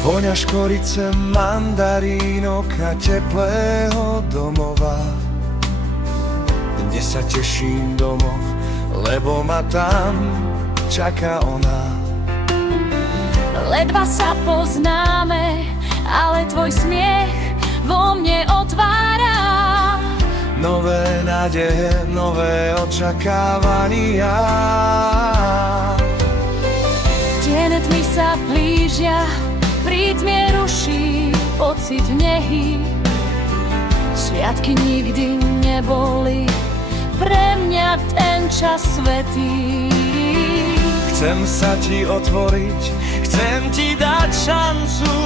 Voňa škorice, mandarínok a teplého domova, kde sa teším domov, lebo ma tam čaká ona. Ledva sa poznáme, ale tvoj smiech vo mne otvára Nové nádeje, nové očakávania. Tiene tmy sa blížia, pri tme ruší pocit nehy. Sviatky nikdy neboli pre mňa ten čas svätý. Chcem sa ti otvoriť, chcem ti dať šancu,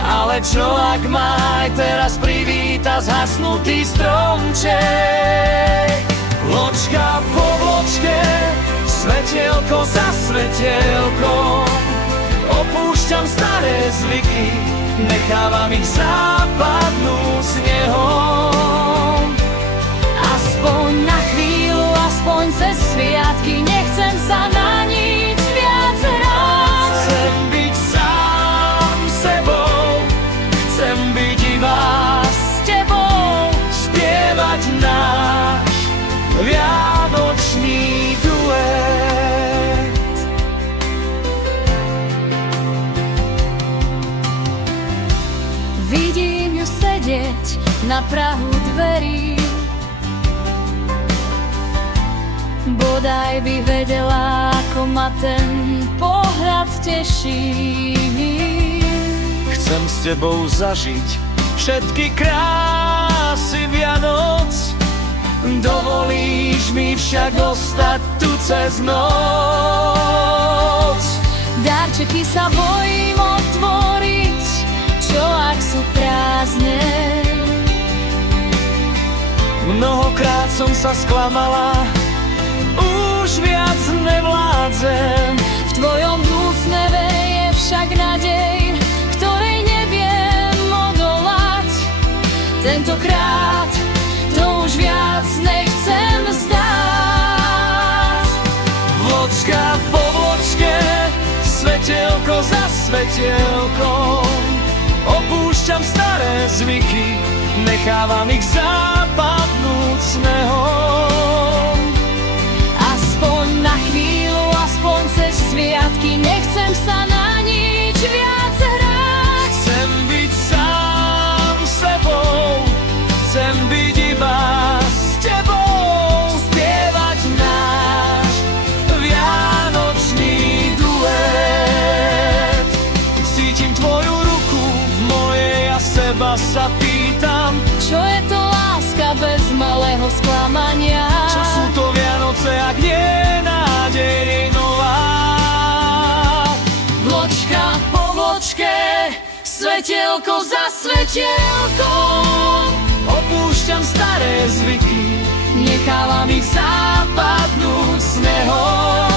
ale čo ak ma aj teraz privíta zhasnutý stromček? Vločka po vločke, svetielko za svetielkom, opúšťam staré zvyky, nechávam ich zapadnúť snehom. Aspoň na chvíľu, aspoň cez sviatky, nechcem sa na nič viac hrať. Chcem byť sám sebou, chcem byť iba s tebou, spievať náš vianočný duet. Vidím ju sedieť na prahu dverí, bodaj by vedela, ako ma ten pohľad teší. Chcem s tebou zažiť všetky krásy Vianoc, dovolíš mi však ostať tu cez noc. Darčeky sa bojím otvoriť, čo ak sú prázdne. Mnohokrát som sa sklamala, už viac nevládzem. V tvojom úsmeve je však nádej, ktorej neviem odolať. Tentokrát to už viac nechcem zdať. Vločka po vločke, svetielko za svetielkom, opúšťam staré zvyky, nechávam ich zapadnúť snehom. Aspoň na chvíľu, aspoň cez sviatky, nechcem sa na nič viac hrať. Chcem byť sám sebou, chcem byť iba s tebou, spievať náš vianočný duet. Cítim tvoju ruku v mojej a seba sa pýtam, čo je to láska bez malého sklamania? čo sú to Vianoce, ak nie nádej nová? Vločka po vločke, svetielko za svetielkom, Opúšťam staré zvyky, nechávam ich zapadnúť snehom.